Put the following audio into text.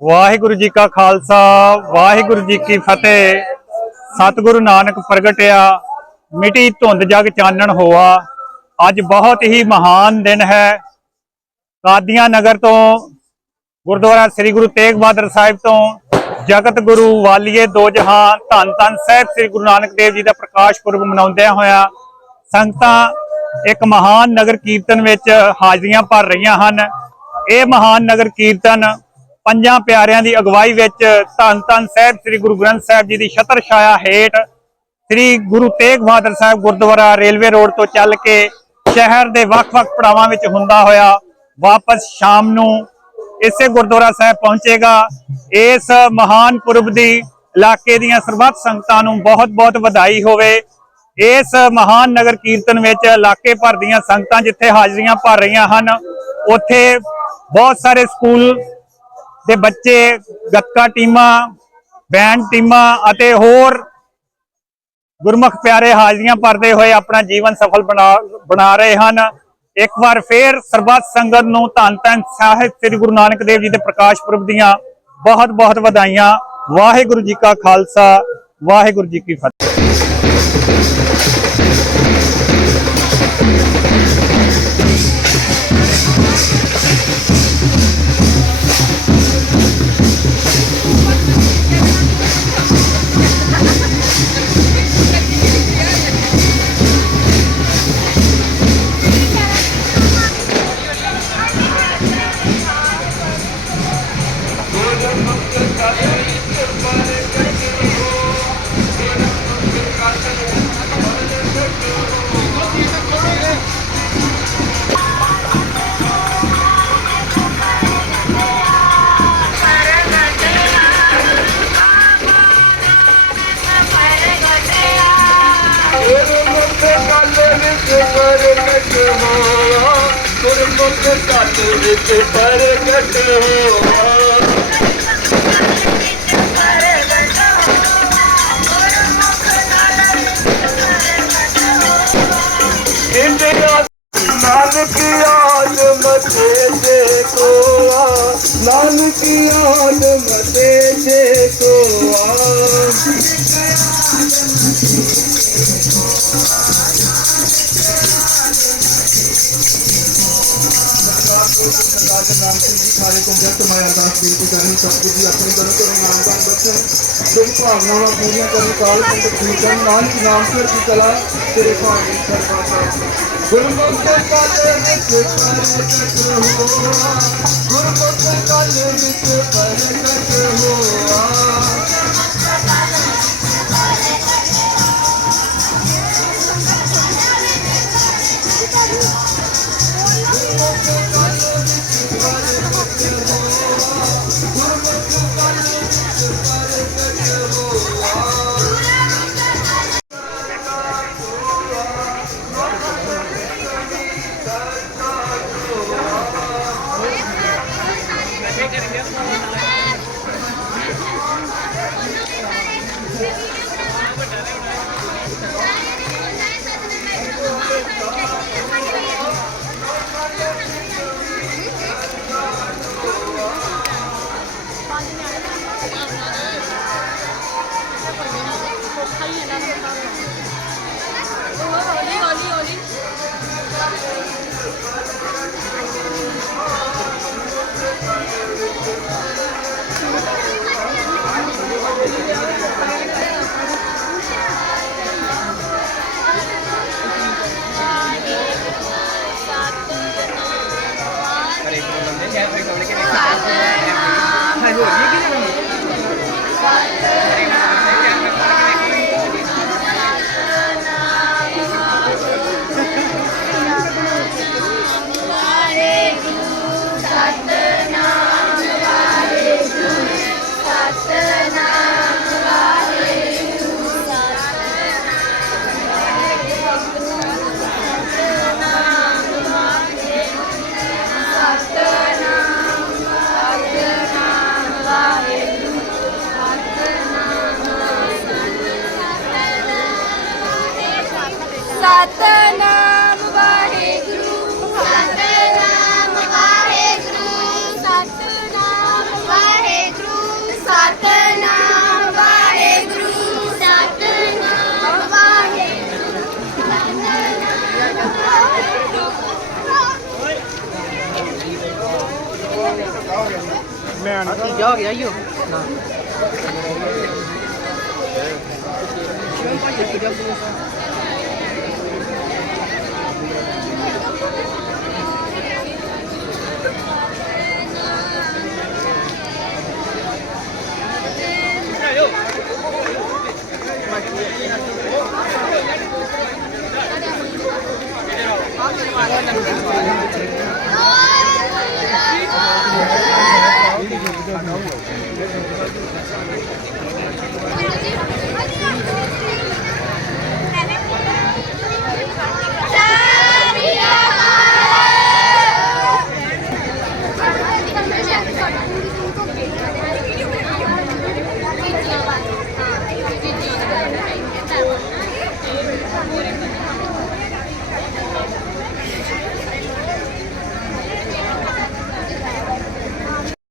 ਵਾਹਿਗੁਰੂ ਜੀ ਕਾ ਖਾਲਸਾ, ਵਾਹਿਗੁਰੂ ਜੀ ਕੀ ਫਤਿਹ। ਸਤਿਗੁਰੂ ਨਾਨਕ ਪ੍ਰਗਟਿਆ, ਮਿਟੀ ਧੁੰਦ ਜਗ ਚਾਨਣ ਹੋਆ। ਅੱਜ ਬਹੁਤ ਹੀ ਮਹਾਨ ਦਿਨ ਹੈ। ਕਾਦੀਆਂ ਨਗਰ ਤੋਂ ਗੁਰਦੁਆਰਾ ਸ੍ਰੀ ਗੁਰੂ ਤੇਗ ਬਹਾਦਰ ਸਾਹਿਬ ਤੋਂ ਜਗਤ ਗੁਰੂ ਵਾਲੀਏ ਦੋ ਜਹਾਂ ਧੰਨ ਧੰਨ ਸਾਹਿਬ ਸ੍ਰੀ ਗੁਰੂ ਨਾਨਕ ਦੇਵ ਜੀ ਦਾ ਪ੍ਰਕਾਸ਼ ਪੁਰਬ ਮਨਾਉਂਦਿਆਂ ਹੋਇਆ ਸੰਗਤਾਂ ਇੱਕ ਮਹਾਨ ਨਗਰ ਕੀਰਤਨ ਵਿੱਚ ਹਾਜ਼ਰੀਆਂ ਭਰ ਰਹੀਆਂ ਹਨ। ਇਹ ਮਹਾਨ ਨਗਰ ਕੀਰਤਨ ਪੰਜਾਂ ਪਿਆਰਿਆਂ ਦੀ ਅਗਵਾਈ ਵਿੱਚ ਧੰਨ ਧੰਨ ਸਾਹਿਬ ਸ੍ਰੀ ਗੁਰੂ ਗ੍ਰੰਥ ਸਾਹਿਬ ਜੀ ਦੀ ਛਤਰ ਛਾਇਆ ਹੇਠ ਸ੍ਰੀ ਗੁਰੂ ਤੇਗ ਬਹਾਦਰ ਸਾਹਿਬ ਗੁਰਦੁਆਰਾ ਰੇਲਵੇ ਰੋਡ ਤੋਂ ਚੱਲ ਕੇ ਸ਼ਹਿਰ ਦੇ ਵੱਖ-ਵੱਖ ਪੜਾਵਾਂ ਵਿੱਚ ਹੁੰਦਾ ਹੋਇਆ ਵਾਪਸ ਸ਼ਾਮ ਨੂੰ ਇਸੇ ਗੁਰਦੁਆਰਾ ਸਾਹਿਬ ਪਹੁੰਚੇਗਾ। ਇਸ ਮਹਾਨ ਪੁਰਬ ਦੀ ਇਲਾਕੇ ਦੀਆਂ ਸਰਬੱਤ ਸੰਗਤਾਂ ਨੂੰ ਬਹੁਤ-ਬਹੁਤ ਵਧਾਈ ਹੋਵੇ। ਇਸ ਮਹਾਨ ਨਗਰ ਕੀਰਤਨ ਵਿੱਚ ਇਲਾਕੇ ਭਰ ਦੀਆਂ ਸੰਗਤਾਂ ਜਿੱਥੇ ਹਾਜ਼ਰੀਆਂ ਭਰ ਰਹੀਆਂ ਹਨ, ਉੱਥੇ ਬਹੁਤ ਸਾਰੇ ਸਕੂਲ ਦੇ ਬੱਚੇ, ਗੱਤਕਾ ਟੀਮਾਂ, ਬੈਂਡ ਟੀਮਾਂ ਅਤੇ ਹੋਰ ਗੁਰਮੁਖ ਪਿਆਰੇ ਹਾਜ਼ਰੀਆਂ ਭਰਦੇ ਹੋਏ ਆਪਣਾ ਜੀਵਨ ਸਫਲ ਬਣਾ ਬਣਾ ਰਹੇ ਹਨ। ਇੱਕ ਵਾਰ ਫੇਰ ਸਰਬੱਤ ਸੰਗਤ ਨੂੰ ਧੰਨ ਧੰਨ ਸਾਹਿਬ ਸ੍ਰੀ ਗੁਰੂ ਨਾਨਕ ਦੇਵ ਜੀ ਦੇ ਪ੍ਰਕਾਸ਼ ਪੁਰਬ ਦੀਆਂ ਬਹੁਤ ਬਹੁਤ ਵਧਾਈਆਂ। ਵਾਹਿਗੁਰੂ ਜੀ ਕਾ ਖਾਲਸਾ, ਵਾਹਿਗੁਰੂ ਜੀ ਕੀ ਫਤਿਹ। ਗੁਰਮੁਖ ਕਲ ਵਿੱਚ ਪ੍ਰਗਟ ਹੋਆ ਗੁਰਮੁਖ ਕਲ ਵਿੱਚ ਪ੍ਰਗਟ ਹੋਆ। ਨਾਮ ਸਿੰਘ ਜੀ, ਸਾਰੇ ਕੰਜਕਟ ਮੈਂ ਅਰਦਾਸ ਬੇਨਤੀ ਕਰਨੀ ਸਤਿਗੁਰੂ ਜੀ, ਆਪਣੇ ਦਰ ਤੋਂ ਨਾਮ ਦਾ ਬਖਸ਼ਣ ਜਿਹੜੀ ਭਾਵਨਾਵਾਂ ਪੂਰੀਆਂ ਕਰਨ ਕਾਲ ਸੰਤ ਕੀਰਤਨ ਨਾਨਕ ਨਾਮ ਫਿਰ ਦੀ ਕਲਾ ਤੇਰੇ ਭਾਣੇ ਸਰਬਾ ਗੁਰਮੁਖ ਕਲ ਵਿੱਚ ਪ੍ਰਗਟ ਹੋਆ ਗੁਰਮੁਖ ਕਲ ਵਿੱਚ ਪ੍ਰਗਟ ਹੋਆ। Ja, ja. ਸਤਨਾਮ ਵਾਹਿਗੁਰੂ ਸਤਨਾਮ ਵਾਹਿਗੁਰੂ ਸਤਨਾਮ ਵਾਹਿਗੁਰੂ ਸਤਨਾਮ ਵਾਹਿਗੁਰੂ ਸਤਨਾਮ ਵਾਹਿਗੁਰੂ ਸਤਨਾਮ ਵਾਹਿਗੁਰੂ ਮੈਂ ਨਾ ਜਾ ਗਿਆ ਯੋ ਨਾ Thank you. Thank you.